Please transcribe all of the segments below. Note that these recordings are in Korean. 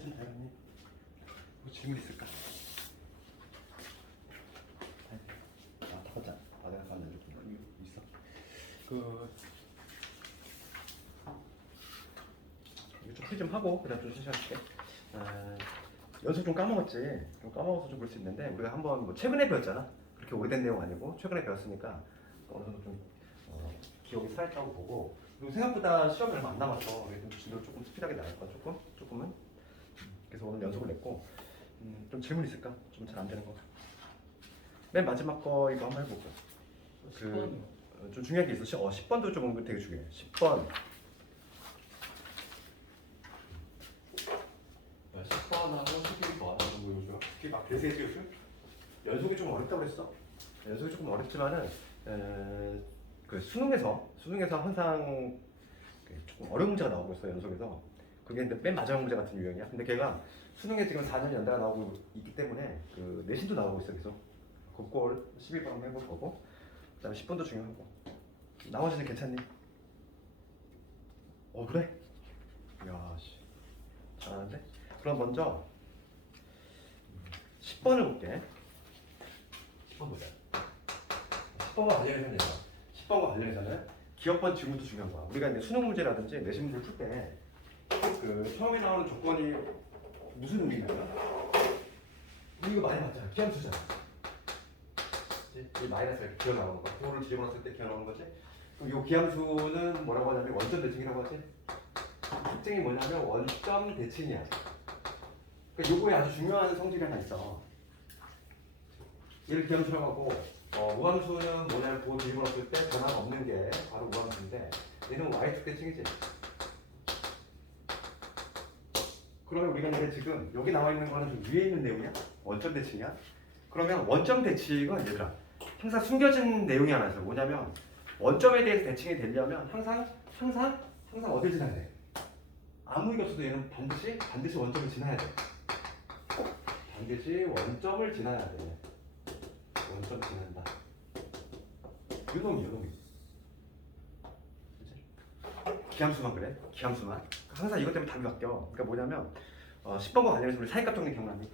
좀 다녔니? 뭐 질문 있을까? 아, 타봤자. 아, 내가 가면 이거 있어. 이거 좀 풀이 좀 하고 그다음 좀 시작할게. 연속 좀 까먹었지. 좀 까먹어서 좀 볼 수 있는데 우리가 한번 뭐 최근에 배웠잖아. 그렇게 오래된 내용 아니고 최근에 배웠으니까 어느 정도 좀 기억이 살아있다고 보고. 그리고 생각보다 시험이 얼마 안 남았어. 그래서 좀 진도 조금 스피드하게 나갈 거야. 조금은. 그래서 오늘 연속을 냈고. 좀 질문 있을까? 좀 잘 안 되는 거. 맨 마지막 거 이거 한번 해볼까? 좀 중요한 게 있어. 10번도 좀 되게 중요해. 10번. 10번하고 11번. 그게 막 대세지 요즘? 연속이 좀 어렵다고 그랬어. 연속이 조금 어렵지만은 그 수능에서 항상 조금 어려운 문제가 나오고 있어. 연속에서. 그게 근데 맨 마지막 문제 같은 유형이야. 근데 걔가 수능에 지금 4년 연달아 나오고 있기 때문에 그 내신도 나오고 있어. 계속. 그걸 11번 한번 해볼 거고. 그다음에 10번도 중요하고. 나머지는 괜찮니? 그래? 야, 씨. 잘하는데? 그럼 먼저 10번을 볼게. 10번 보자. 10번과 관련해서는 10번과 관련해서는 기억번 지문도 중요한 거야. 우리가 이제 수능 문제라든지 내신 문제를 풀 때 그 처음에 나오는 조건이 무슨 의미냐면 이거 많이 봤잖아. 기함수잖아. 이 마이너스가 이렇게 기어 나오는 거. 도를 뒤집어 놨을 때 기어 나오는 거지. 그럼 이 기함수는 뭐라고 하냐면 원점 대칭이라고 하지. 특징이 뭐냐면 원점 대칭이야. 그러니까 요거에 아주 중요한 성질이 하나 있어. 얘를 기함수라고 하고 우함수는 뭐냐면 도 뒤집어 놨을 때 변화가 없는 게 바로 우함수인데 얘는 y축 대칭이지. 그러면 우리가 이제 지금 여기 나와 있는 거는 좀 위에 있는 내용이야? 원점 대칭이야? 그러면 원점 대칭은 얘들아 항상 숨겨진 내용이 하나 있어. 뭐냐면 원점에 대해서 대칭이 되려면 항상 어딜 지나야 돼? 아무 일이 없어도 얘는 반드시 원점을 지나야 돼. 반드시 원점을 지나야 돼. 원점 지난다. 요놈이. 기함수만 그래. 기함수만. 항상 이것 때문에 답이 바뀌어. 그러니까 뭐냐면 10번과 관련해서 우리 사이값 정리 기억나니?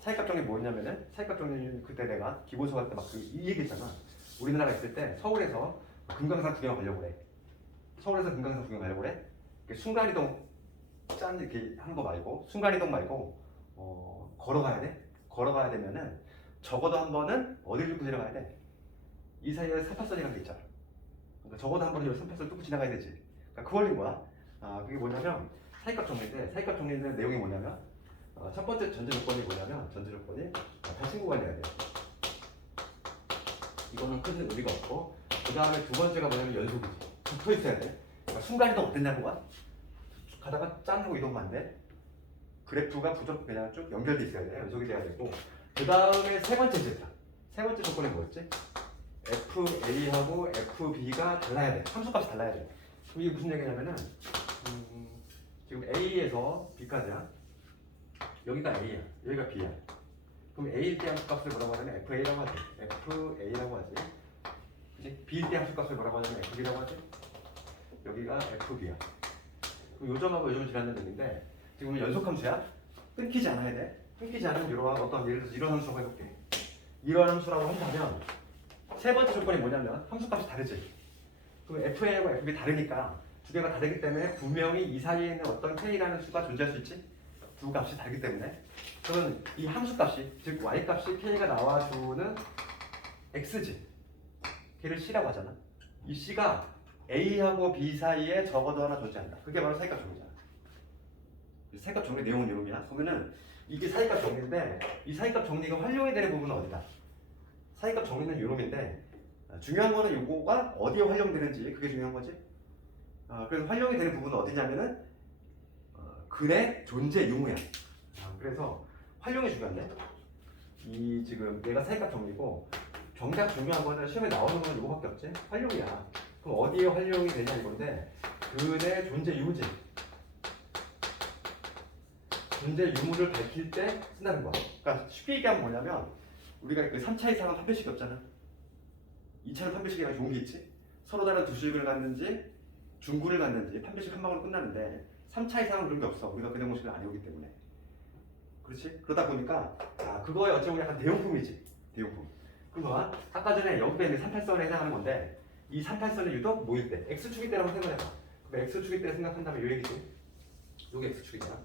사이값 정리 뭐였냐면은 사이값 정리 그때 내가 기본서 갈 때 막 이 얘기했잖아. 우리나라가 있을 때 서울에서 금강산 구경 가려고 그래. 순간이동 짠 이렇게 하는 거 말고 순간이동 말고 걸어가야 돼. 걸어가야 되면은 적어도 한 번은 어디를 뚫고 지나가야 돼. 이 사이에 38선이라는 게 있잖아. 그러니까 적어도 한 번은 여기 38선 뚫고 지나가야 되지. 그러니까 그 원리인 거야. 그게 뭐냐면 사이값 정리인데 사이값 정리는 내용이 뭐냐면 첫 번째 전제 조건이 다친구 관리해야 돼. 이거는 큰 의미가 없고 그 다음에 두 번째가 뭐냐면 연속이지. 붙어 있어야 돼. 그러니까 순간이동 어땠냐는 거야. 가다가 짠 하고 이동하면 안 돼. 그래프가 무조건 그냥 쭉 연결돼 있어야 돼. 연속이 돼야 되고 그 다음에 세 번째 조건이 뭐였지? FA하고 FB가 달라야 돼. 함수값이 달라야 돼. 그럼 이게 무슨 얘기냐면은 지금 A에서 B까지야. 여기가 A야. 여기가 B야. 그럼 A일 때 함수값을 뭐라고 하냐면 FA라고 하지. FA라고 하지. 그치? B일 때 함수값을 뭐라고 하냐면 FB라고 하지. 여기가 FB야. 그럼 요점하고 요점을 지나는 얘기인데 지금 연속함수야. 끊기지 않아야 돼. 끊기지 않으면 이러한 어떤 예를 들어서 이런 함수라고 해볼게. 이런 함수라고 한다면 세 번째 조건이 뭐냐면 함수값이 다르지. 그럼 FA하고 FB 다르니까 두 개가 다르기 때문에 분명히 이 사이에 있는 어떤 K라는 수가 존재할 수 있지. 두 값이 다르기 때문에 그러면 이 함수값이 즉 Y값이 K가 나와주는 X지. 걔를 C라고 하잖아. 이 C가 A하고 B 사이에 적어도 하나 존재한다. 그게 바로 사이값 정리잖아. 사이값 정리 내용은 이놈이야. 그러면은 이게 사이값 정리인데 이 사이값 정리가 활용이 되는 부분은 어디다? 사이값 정리는 이놈인데 중요한 거는 요거가 어디에 활용되는지 그게 중요한 거지. 그래서 활용이 되는 부분은 어디냐면은 글의 존재 유무야. 그래서 활용이 중요한데 이 지금 얘가 사이값 정리고 정작 중요한 거는 시험에 나오는 건 이거밖에 없지. 활용이야. 그럼 어디에 활용이 되냐 이건데 글의 존재 유무지. 존재 유무를 밝힐 때 쓴다는 거야. 그러니까 쉽게 얘기하면 뭐냐면 우리가 그 3차 이상은 판별식이 없잖아. 2차는 판별식이 아니라 좋은 게 있지. 서로 다른 두 식을 갖는지 중구를 갖는지 판별식 한 방으로 끝나는데 3차 이상은 그런 게 없어. 우리가 그 공식을 안 외우기 때문에. 그렇지? 그러다 보니까 그거에 어찌 보면 약간 대용품이지. 대용품. 그럼 봐봐. 아까 전에 여기에 있는 38선에 해당하는 건데 이 38선이 유독 뭐일 때? X축일 때라고 생각해봐. 그럼 X축일 때 생각한다면 요 얘기지. 요게 X축이야.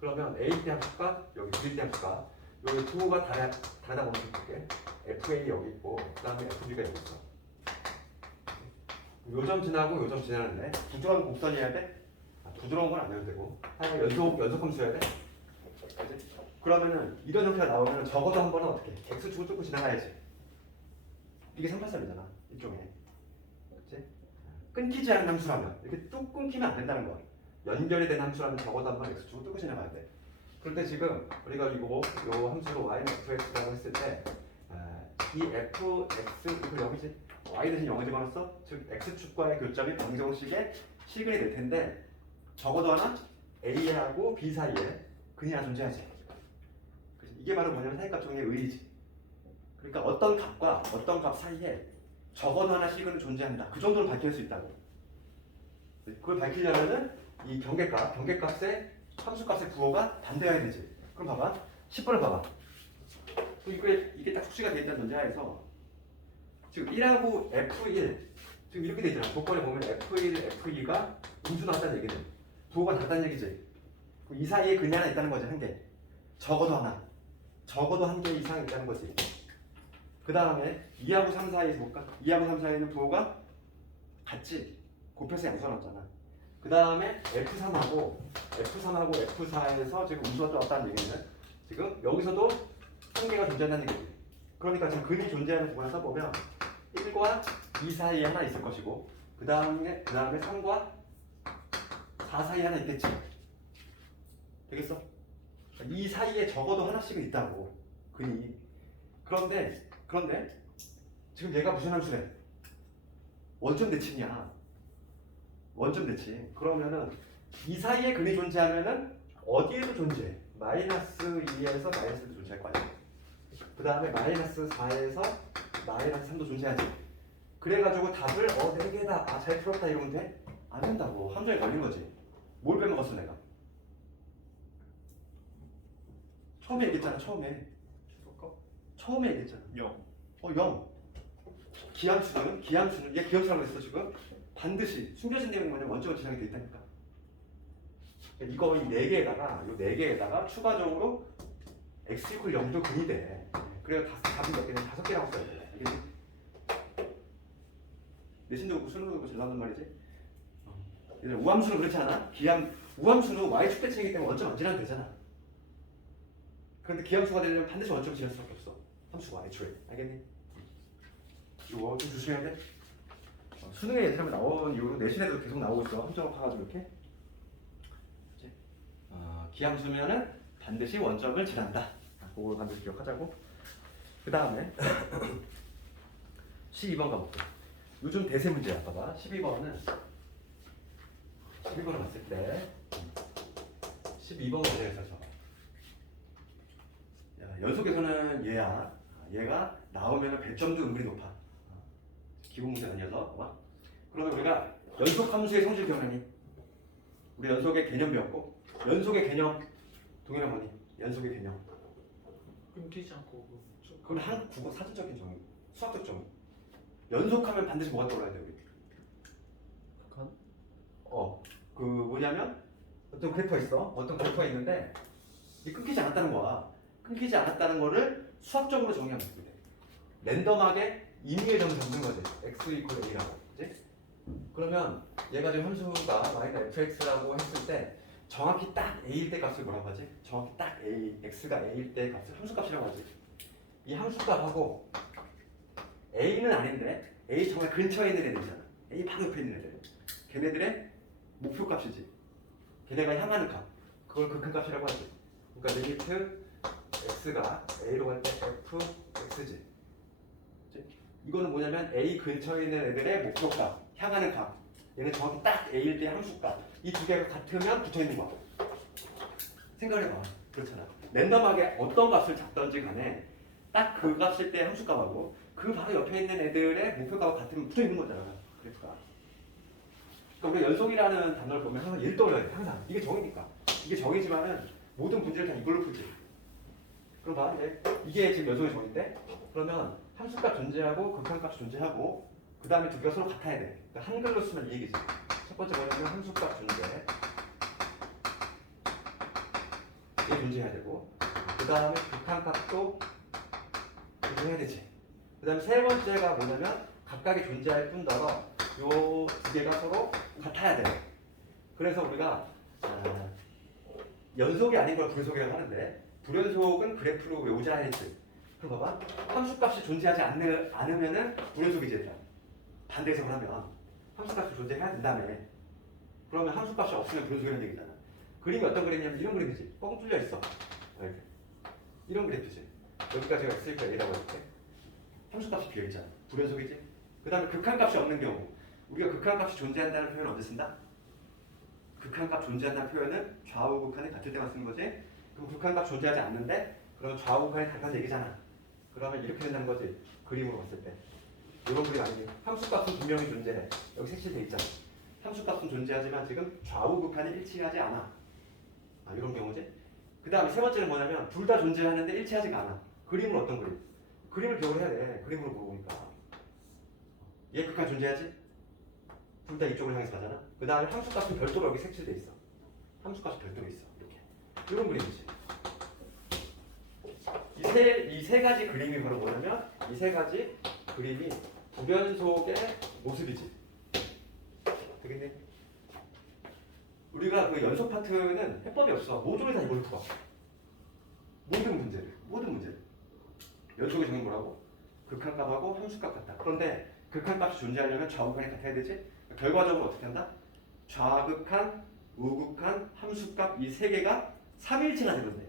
그러면 A 때 함수가 여기 B 때 함수가 여기 부호가 다르다고 볼게. FA 여기 있고 그 다음에 FB가 여기 있어. 요점 지나고 요점 지나는데 부드러운 곡선이어야 돼? 부드러운 건 안 해도 되고 하여간 연속 함수여야 돼? 그치? 그러면은 이런 형태가 나오면 적어도 한 번은 어떻게 X축을 뚫고 지나가야지. 이게 38선이잖아 이쪽에. 그치? 끊기지 않는 함수라면 이렇게 뚝 끊기면 안 된다는 거야. 연결이 된 함수라면 적어도 한 번 X축을 뚫고 지나가야 돼. 그런데 지금 우리가 요 함수로 y는 fx라고 했을 때 이 fx 이걸 여기지 y 대신 0을 집어넣었어? 즉 x축과의 교점이 방정식의 시근이 될 텐데 적어도 하나 a하고 b 사이에 근이 하나 존재하지. 이게 바로 뭐냐면 사이값 정의의 의의지. 그러니까 어떤 값과 어떤 값 사이에 적어도 하나 시근은 존재한다. 그 정도는 밝힐 수 있다고. 그걸 밝히려면은 이 경계값의 함수값의 부호가 반대해야 되지. 그럼 봐봐. 10번을 봐봐. 이게 딱 숙지가 되어 있다는 전제하에서 지금 1하고 F1 지금 이렇게 되어 있잖아. 조건에 보면 F1, F2가 음수 나왔다는 얘기는 부호가 같다는 얘기지. 그럼 이 사이에 근이 하나 있다는 거지. 한 개. 적어도 한 개 이상 있다는 거지. 그 다음에 2하고 3 사이에서 볼까? 2하고 3 사이에는 부호가 같지. 곱해서 양수가 나왔잖아. 그 다음에 F3하고 F4에서 지금 음수가 나왔다는 얘기는 지금 여기서도 한 개가 존재한다는 얘기지. 그러니까 지금 근이 존재하는 부분을 써보면 1과 2 사이에 하나 있을 것이고 그 다음에 3과 4 사이에 하나 있겠지. 되겠어? 이 사이에 적어도 하나씩은 있다고 근이. 그런데 지금 얘가 무슨 함수래? 원점 대칭이야. 원점 대칭. 그러면은 이 사이에 근이 존재하면은 어디에도 존재해. 마이너스 2에서 마이너스 1도 존재할 거 아니야. 그 다음에 마이너스 4에서 마이너스 3도 존재하지. 그래가지고 답을 4개다. 잘 풀었다 이러면 돼? 안 된다고. 함정에 걸린 거지. 뭘 빼먹었어 내가? 처음에 얘기했잖아. 처음에 얘기했잖아. 0. 기함수는 얘 기함수라고 했어 지금. 반드시 숨겨진 내용이 뭐냐면 원점을 지나게 돼 있다니까. 이거 이 4개에다가 추가적으로 x 이퀄 0도 근이 돼. 그래야 답이 몇 개냐? 5개라고 써야 돼. 알겠지? 내신도 없고 수능도 없고 잘 나오는 말이지. 우함수는 그렇지 않아? 우함수는 y축 대칭이기 때문에 원점 안 지나도 되잖아. 그런데 기함수가 되려면 반드시 원점을 지날 수밖에 없어. 함수가 y축에. 알겠니? 이거 좀 조심해야 돼. 수능에 예전에 나온 이후로 내신에도 계속 나오고 있어. 함정을 파가지고 이렇게. 기함수면은 반드시 원점을 지난다. 그걸 반드시 기억하자고. 그 다음에 12번 가볼게. 요즘 대세 문제야. 봐봐. 12번을 봤을 때 12번 문제에서 연속에서는 얘가 나오면 배점도 은근히 높아. 기본 문제 아니어서. 봐봐. 그러면 우리가 연속 함수의 성질 변환이 우리 연속의 개념 배웠고 연속의 개념 동현아 뭐니? 연속의 개념 끊기지 않고 그건 한 국어 사전적인 정의, 수학적 정의. 연속하면 반드시 뭐가 떠올라야 돼 우리? 북한? 그 뭐냐면 어떤 그래프가 있어. 어떤 그래프가 있는데 이 끊기지 않았다는 거야. 끊기지 않았다는 거를 수학적으로 정의하면 돼. 랜덤하게 임의의 점을 잡는 거지. x 이퀄 a라고. 그치? 그러면 얘가 지금 함수가 y가 fx라고 했을 때 정확히 딱 a일 때 값을 뭐라고 하지? 정확히 딱 x가 a일 때 값을 함수값이라고 하지. 이 함수값하고 a는 아닌데 a 정말 근처에 있는 애들이잖아. a 바로 옆에 있는 애들. 걔네들의 목표값이지. 걔네가 향하는 값. 그걸 그 큰 값이라고 하지. 그러니까 리미트 x가 a로 갈 때 fx지. 이거는 뭐냐면 a 근처에 있는 애들의 목표값, 향하는 값. 얘는 정확히 딱 a일 때 함수값. 이 두 개가 같으면 붙어있는 거야. 생각을 해봐. 그렇잖아. 랜덤하게 어떤 값을 잡던지 간에 딱 그 값일 때 함수값하고 그 바로 옆에 있는 애들의 목표값과 같으면 붙어있는 거잖아. 그래프가. 그러니까 우리가 연속이라는 단어를 보면 항상 얘를 떠올려야 돼. 항상 이게 정이니까. 이게 정이지만은 모든 문제를 다 이걸로 풀지. 그럼 봐, 이게 지금 연속의 정인데 그러면 함수값 존재하고 극한값 존재하고 그 다음에 두 개가 서로 같아야 돼. 그러니까 한글로 쓰면 이 얘기지. 첫 번째 뭐냐면 함수값 존재. 얘 존재해야 되고 그 다음에 극한값도 존재해야 되지. 그 다음에 세 번째가 뭐냐면 각각이 존재할 뿐더러 요 두 개가 서로 같아야 돼. 그래서 우리가 연속이 아닌 걸 불연속이라고 하는데 불연속은 그래프로 외우지 않았지. 그럼 봐봐. 함수값이 존재하지 않으면은 불연속이지 얘들아. 반대 해석을 하면 함수값이 존재해야 된다며. 그러면 함수값이 없으면 불연속이라는 얘기잖아. 그림이 어떤 그림이냐면 이런 그림이지. 뻥 뚫려 있어. 이렇게. 이런 그래프지. 여기가 제가 X니까 A라고 할게. 함수값이 비어있잖아. 불연속이지. 그 다음에 극한값이 없는 경우. 우리가 극한값이 존재한다는 표현을 언제 쓴다? 극한값 존재한다는 표현은 좌우 극한이 같을 때만 쓰는 거지. 그럼 극한값 존재하지 않는데 그러면 좌우 극한이 같다는 얘기잖아. 그러면 이렇게 된다는 거지. 그림으로 봤을 때. 이런 그림 아니에요. 함수값은 분명히 존재해. 여기 색칠돼 있잖아. 함수값은 존재하지만 지금 좌우 극한이 일치하지 않아. 이런 경우지. 그 다음에 세 번째는 뭐냐면 둘 다 존재하는데 일치하지가 않아. 그림은 어떤 그림? 그림을 기억을 해야 돼. 그림으로 보니까. 얘 극한 존재하지? 둘 다 이쪽을 향해서 가잖아. 그 다음에 함수값은 별도로 여기 색칠돼 있어. 함수값이 별도로 있어. 이렇게. 이런 그림이지. 이 세 가지 그림이 바로 뭐냐면 이 세 가지 그림이 불연속의 모습이지. 되겠니? 우리가 그 연속 파트는 해법이 없어. 모조리 다 이걸로 풀어. 모든 문제를. 연속의 정의 뭐라고? 극한값하고 함수값 같다. 그런데 극한값이 존재하려면 좌우극한이 같아야 되지? 결과적으로 어떻게 한다? 좌극한, 우극한, 함수값 이 세 개가 3일체가 되던데.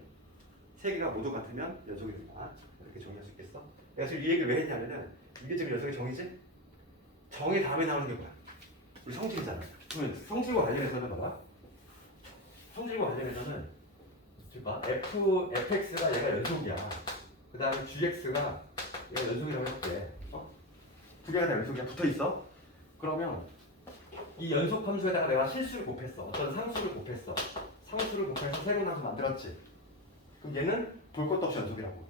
세 개가 모두 같으면 연속이 된다. 이렇게 정의할 수 있겠어? 내가 지금 이 얘기를 왜 했냐면은 이게 지금 연속의 정의지? 정의 다음에 나오는 게 뭐야? 우리 성질이잖아. 그러면 성질과 관련해서는 봐봐. 성질과 관련해서는 지금 봐. fx가 얘가 연속이야. 그 다음에 gx가 얘가 연속이라고 했대. 두 개가 다 연속이야. 붙어 있어. 그러면 이 연속 함수에다가 내가 실수를 곱했어. 어떤 상수를 곱했어. 상수를 곱해서 새로운 함수 만들었지. 그럼 얘는 볼 것도 없이 연속이라고.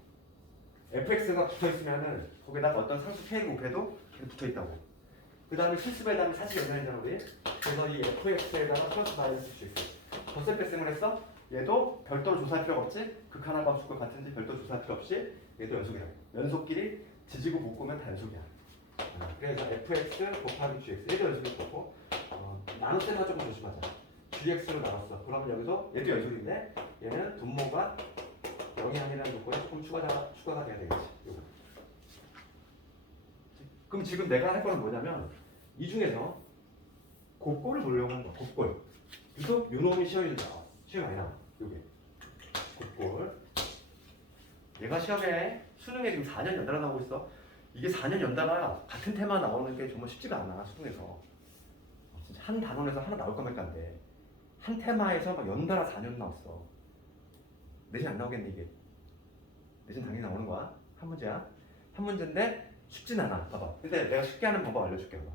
fx가 붙어 있으면은 거기다가 어떤 상수 k를 곱해도 붙어 있다고. 그 다음에 실수에 다음에 사실 연산이잖아 우리. 그래서 이 fx에다가 플러스 마이너스 쓸 수 있어. 덧셈 뺄셈을 했어. 얘도 별도로 조사할 필요가 없지. 극한하고 함수과 같은지 별도로 조사할 필요 없이 얘도 연속이라고. 연속끼리 지지고 묶으면 다 연속이야. 그래서 fx 곱하기 gx 얘도 연속일 거고 나눌 때만 조금 조심하자. gx로 나눴어. 그러면 여기서 얘도 연속인데 얘는 분모가 0이 아니라는 조건에 조금 추가가 돼야 되겠지. 요거. 그럼 지금 내가 할 거는 뭐냐면 이 중에서 곱골을 보려고 하는 거야. 곱골. 유독 요놈이 시험이 나와. 시험이 많이 나와. 요게 곱골. 얘가 시험에 수능에 지금 4년 연달아 나오고 있어. 이게 4년 연달아 같은 테마 나오는 게 정말 쉽지가 않아. 수능에서 진짜 한 단원에서 하나 나올 거면 안 돼. 한 테마에서 막 연달아 4년 나왔어. 내신 안 나오겠네 이게. 내신 당연히 나오는 거야. 한 문제야. 한 문제인데 쉽진 않아. 봐봐. 근데 내가 쉽게 하는 방법 알려줄게. 봐봐.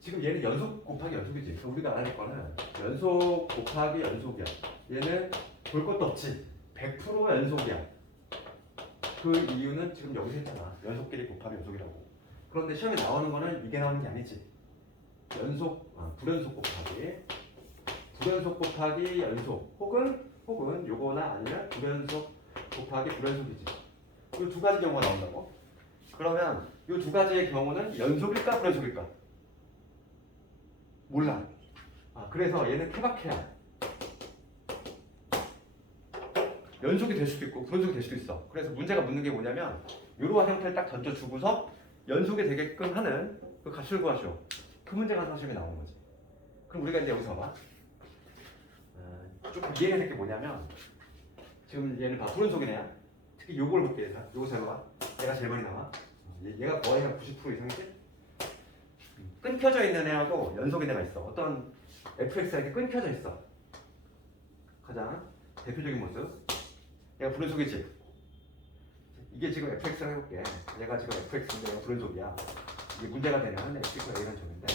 지금 얘는 연속 곱하기 연속이지. 그래서 우리가 알아낼 거는 연속 곱하기 연속이야. 얘는 볼 것도 없지. 100% 연속이야. 그 이유는 지금 여기서 했잖아. 연속끼리 곱하기 연속이라고. 그런데 시험에 나오는 거는 이게 나오는 게 아니지. 불연속 곱하기 연속 혹은 요거나 아니면 불연속 곱하기 불연속이지. 이 두 가지 경우가 나온다고. 그러면 이 두 가지의 경우는 연속일까 불연속일까? 몰라. 그래서 얘는 케바케야. 연속이 될 수도 있고 불연속이 될 수도 있어. 그래서 문제가 묻는 게 뭐냐면 이러한 형태를 딱 던져주고서 연속이 되게끔 하는 그 값을 구하시오. 그 문제가 사실에 나오는 거지. 그럼 우리가 이제 여기서 봐. 조금 이해가 될 게 뭐냐면 지금 얘는 봐. 불연속이네요. 특히 요걸 볼게. 요거 잘 봐. 얘가 제일 많이 나와. 얘가 거의 한 90% 이상이지? 끊겨져 있는 애하고 연속인 애가 있어. 어떤 fx가 이렇게 끊겨져 있어. 가장 대표적인 모습. 얘가 불연속이지? 이게 지금 fx라고 해볼게. 얘가 지금 fx인데 얘가 불연속이야. 이게 문제가 되면 x가 a라는 점인데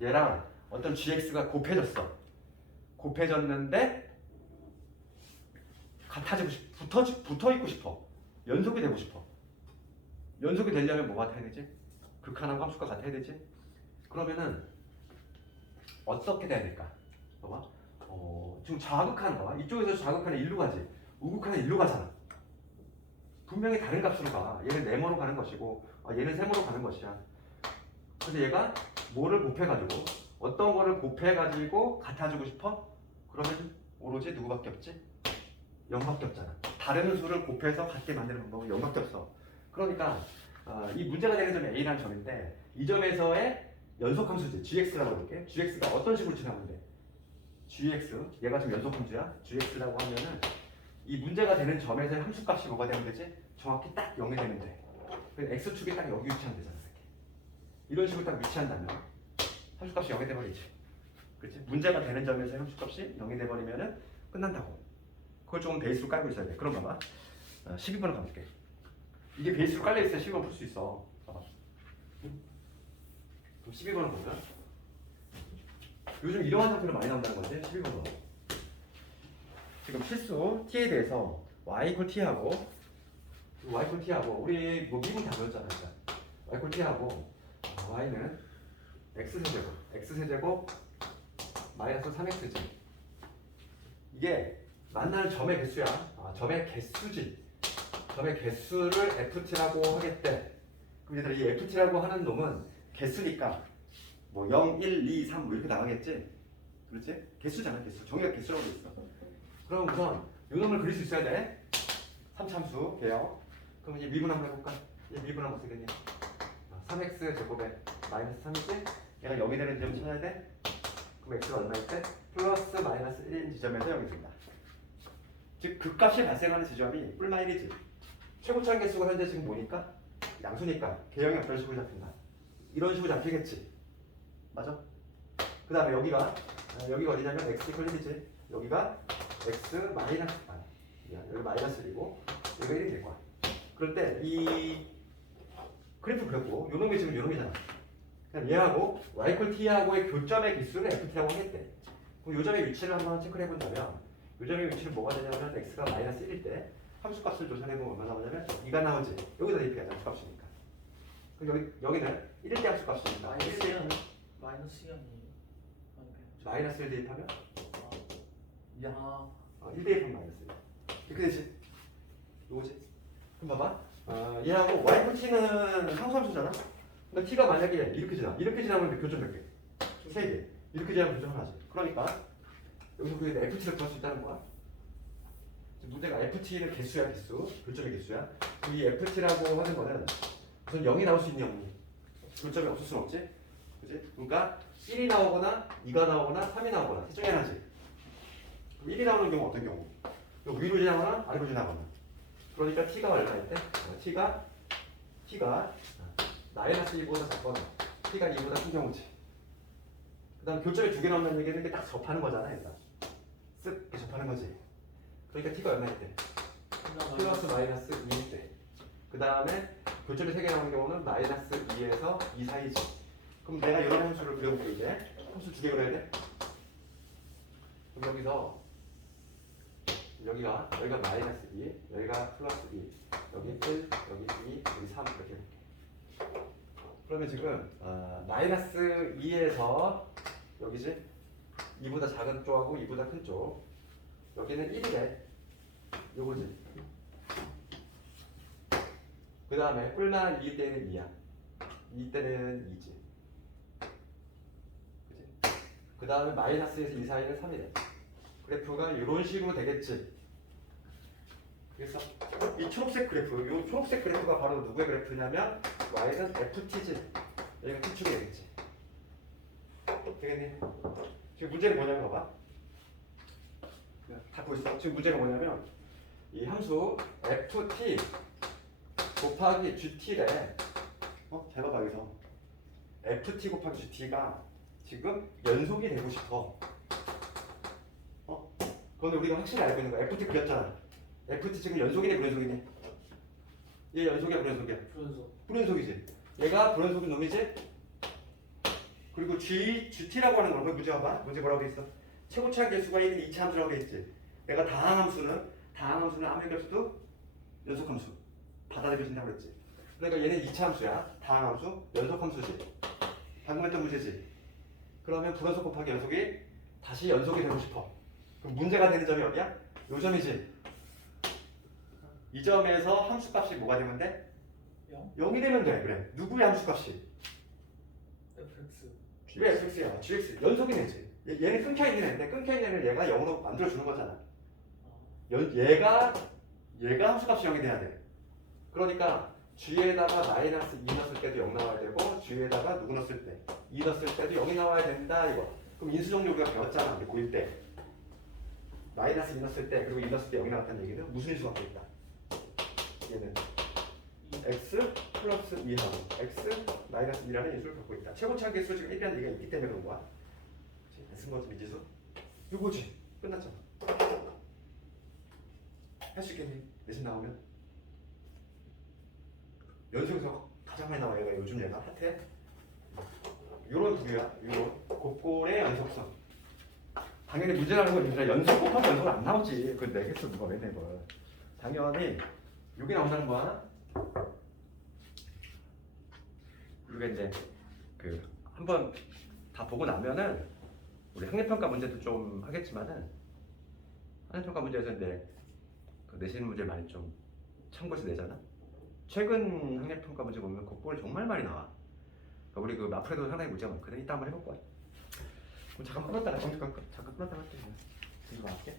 얘랑 어떤 gx가 곱해졌어. 곱해졌는데 같아지고 붙어 있고 싶어. 연속이 되고 싶어. 연속이 되려면 뭐가 같아야 되지? 극한하고 함수가 같아야 되지? 그러면은 어떻게 돼야 될까? 봐봐. 지금 좌극한 거 이쪽에서 좌극한에 일로 가지. 우극한에 일로 가잖아. 분명히 다른 값으로 가. 얘는 네모로 가는 것이고 얘는 세모로 가는 것이야. 근데 얘가 뭐를 곱해가지고 어떤 거를 곱해가지고 같아지고 싶어? 그러면 오로지 누구밖에 없지? 0밖에 없잖아. 다른 수를 곱해서 같게 만드는 방법은 0밖에 없어. 그러니까 이 문제가 되는 점이 A라는 점인데 이 점에서의 연속함수지 gx라고 해볼게. gx가 어떤 식으로 지나가면 돼? gx 얘가 지금 연속함수야. gx라고 하면은 이 문제가 되는 점에서의 함수값이 뭐가 되면 되지? 정확히 딱 0이 되면 돼. 그래서 x축이 딱 여기 위치하면 되잖아. 이렇게. 이런 식으로 딱 위치한다면 함수값이 0이 돼버리지. 그렇지? 문제가 되는 점에서의 함수값이 0이 돼버리면은 끝난다고. 그걸 조금 베이스로 깔고 있어야 돼. 그럼 봐봐. 12번을 가볼게. 이게 베이스로 깔려있어야 12번 풀 수 있어. 봐봐. 그럼 12번은 보면 요즘 이러한 상태로 많이 나온다는 건데 12번은 지금 필수 t에 대해서 y equal t하고 우리 뭐 미분 다 배웠잖아. 일단 y equal t하고 y는 x세제곱 마이너스 3x지. 이게 만나는 점의 개수야. 점의 개수지. 점의 개수를 ft라고 하겠대. 그럼 얘들아 이 ft라고 하는 놈은 개수니까 뭐 0, 1, 2, 3 뭐 이렇게 나가겠지? 그렇지? 개수잖아 개수. 정의가 개수라고 돼 있어. 그럼 우선 이 놈을 그릴 수 있어야 돼. 3참수 개요. 그럼 이제 미분 한번 해볼까? 이제 미분 한번 쓰겠니? 3x 제곱에 마이너스 3이지? 얘가 0이 되는 지점 찾아야 돼? 그럼 x가 얼마일 때? 플러스 마이너스 1인 지점에서 0이 된다. 즉 극값이 발생하는 지점이 뿔마 1이지. 최고차항 개수가 현재 지금 뭐니까? 양수니까 개형이 어떤 식으로 잡힌다. 이런 식으로 잡히겠지. 맞아? 그 다음에 여기가 어디냐면 x 이퀄 1이지. 여기가 x 마이너스 여기 마이너스 1이고 여기가 1이 될 거야. 그럴 때 이 그래프 그렸고 요 놈이 지금 요 놈이잖아. 그럼 얘하고 y equal t하고의 교점의 개수를 ft라고 하겠대. 그럼 요 점의 위치를 한번 체크를 해본다면 요 점의 위치는 뭐가 되냐면 x가 마이너스 1일 때 함수값을 조사해보면 얼마 나오냐면 2가 나오지. 여기다 대입해야지 함수값이니까. 그럼 여기는 1일 때 함수값이니까 마이너스 2 아니에요? 마이너스 2 아니에요? 마이너스 1 대입하면 아, 1 대입하면 마이너스 1 이렇게 되지. 요거지. 그럼 봐봐. 얘하고 y equal t는 상수함수잖아. 그러니까 t가 만약에 이렇게 지나면 교점 몇 개? 3개. 이렇게 지나면 교점 하나지. 그러니까 여기서 그 ft를 구할 수 있다는 거야. 문제가 ft는 개수야 개수. 교점의 개수야. 이 ft라고 하는 거는 우선 0이 나올 수 있니 없니? 교점이 없을 수는 없지. 그치? 그러니까 1이 나오거나 2가 나오거나 3이 나오거나 셋 중에 하나지. 그럼 1이 나오는 경우 어떤 경우? 위로 지나거나 아래로 지나거나. 그러니까 t가 얼마일 때? t가 마이너스 2보다 작거나 t가 2보다 큰 경우지. 그 다음 교점이 2개 나온다는 얘기는 이게 딱 접하는 거잖아. 일단 쓱 이렇게 접하는 거지. 그러니까 t가 얼마일 때? 플러스 마이너스 2일 때. 그 다음에 교점이 3개 나오는 경우는 마이너스 2에서 2 사이지. 그럼 내가 이런 함수를 그려볼게. 이제 함수 2개 그려야 돼. 그럼 여기가 마이너스 2, 여기가 플러스 2, 여기 1, 여기 2, 여기 3 이렇게 해볼게. 그러면 지금 마이너스 2에서 여기지? 2보다 작은 쪽하고 2보다 큰 쪽. 여기는 1이래. 요거지. 그 다음에 뿔만 2 때는 2야. 2 때는 2지. 그치? 그 다음에 마이너스에서 2 사이는 3이래. 그래프가 이런 식으로 되겠지. 그래서 이 초록색 그래프, 이 초록색 그래프가 바로 누구의 그래프냐면 y는 ft지. 여기가 t축이 되겠지. 되겠니? 지금 문제는 뭐냐면 봐봐. 다 보였어. 지금 문제가 뭐냐면 이 함수 ft 곱하기 gt래. 잘 봐봐 여기서. ft 곱하기 gt가 지금 연속이 되고 싶어. 그런데 우리가 확실히 알고 있는 거야. ft 그렸잖아. ft 지금 연속이네 불연속이네? 얘 연속이야 불연속이야? 불연속. 불연속이지. 얘가 불연속인 놈이지? 그리고 GT라고 하는 건 거기 문제 봐봐. 문제 뭐라고 돼 있어? 최고차 개수가 있는 이차함수라고 돼 있지. 내가 다항함수는 아무 연결수도 연속함수 받아들여진다고 그랬지. 그러니까 얘는 이차함수야. 다항함수 연속함수지. 방금 했던 문제지. 그러면 불연속 곱하기 연속이 다시 연속이 되고 싶어. 그럼 문제가 되는 점이 어디야? 요 점이지. 이 점에서 함수값이 뭐가 되면 돼? 0? 0이 되면 돼. 그래. 누구의 함수값이? fx. 왜 fx야? gx. 연속이 되지. 얘는 끊겨있는 애인데 끊겨있는 애를 얘가 0으로 만들어주는 거잖아. 얘가 함수값이 0이 돼야 돼. 그러니까 g에다가 마이너스 2 넣었을 때도 0 나와야 되고 g에다가 누구 넣었을 때 2 넣었을 때도 0이 나와야 된다 이거. 그럼 인수정리 우리가 배웠잖아. 고1 때. 마이너스 2 넣었을 때 그리고 2 넣었을 때 0이 나왔다는 얘기는 무슨 인수가 있다? 얘는 x 플러스 2하고 x 마이너스 2라는 인수를 갖고 있다. 최고차 개수 지금 1이라는 얘기가 있기 때문에 그런 거야. 쓴 거지 미지수? 이거지. 끝났잖아. 할 수 있겠니? 내신 나오면 연속에서 가장 많이 나와. 얘가 요즘 얘가 핫해. 요런 부류야. 요런 곱골의 연속성. 당연히 문제라는 건 얘들아 연속 곱하기 연속은 안 나오지. 그건 내겠어. 누가 왜 내걸. 당연히 요게 나온다는 거야. 우리가 이제 그 한번 다 보고 나면은 우리 학력평가 문제도 좀 하겠지만은 학력평가 문제에서 이제 그 내시는 문제를 많이 좀 참고해서 내잖아. 최근 학력평가 문제 보면 곱골이 정말 많이 나와. 그러니까 우리 그 마프에도 상당히 문제가 많거든. 이따 한번 해볼 거야. 그럼 잠깐 끊었다가 잠깐 끊었다가 할게. 이거 할게.